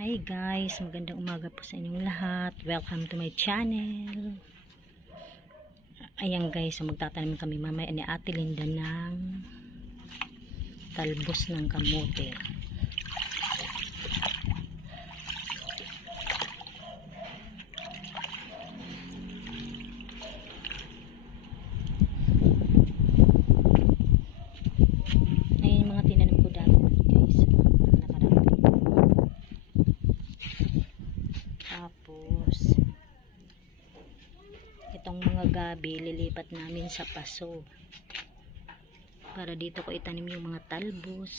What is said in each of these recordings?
Hi guys, magandang umaga po sa inyong lahat. Welcome to my channel. Ayan guys, so magtatanim kami mamaya ni Ate Linda ng talbos ng kamote. Ayan yung mga tinanim ko dati guys. Nakarami. Tapos itong mga gabi lilipat namin sa paso para dito ko itanim yung mga talbos.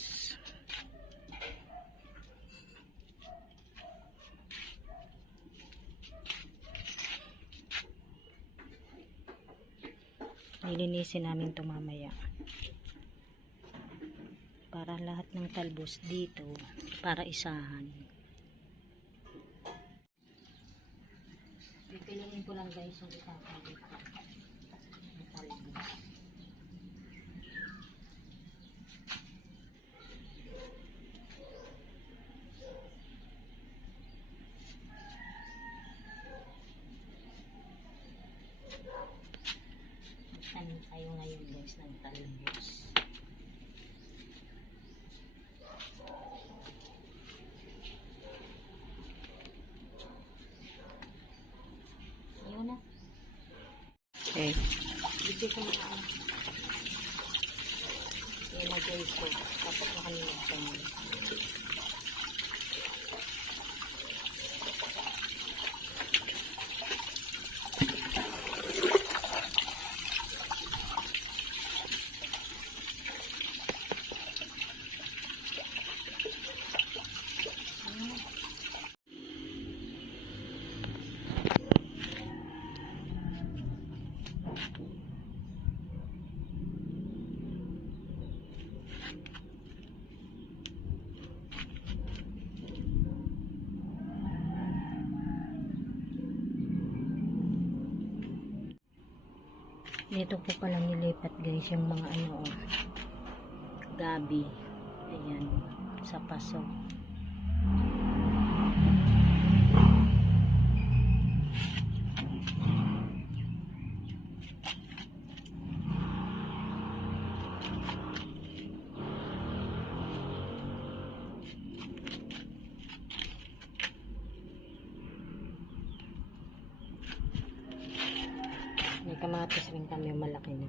Nilinisin namin ito mamaya para lahat ng talbos dito para isahan. Pipiliin ko lang guys yung itatanim ng talbos. Magtanim tayo ngayon guys ng talbos. Ayun na. Okay. Bigyan ko na ako. Ilagay ko. Tapos na kanina magtanim. Dito po pala nilipat guys yung mga gabi. Ayan, sa paso. May kamatis rin kami, malaki na.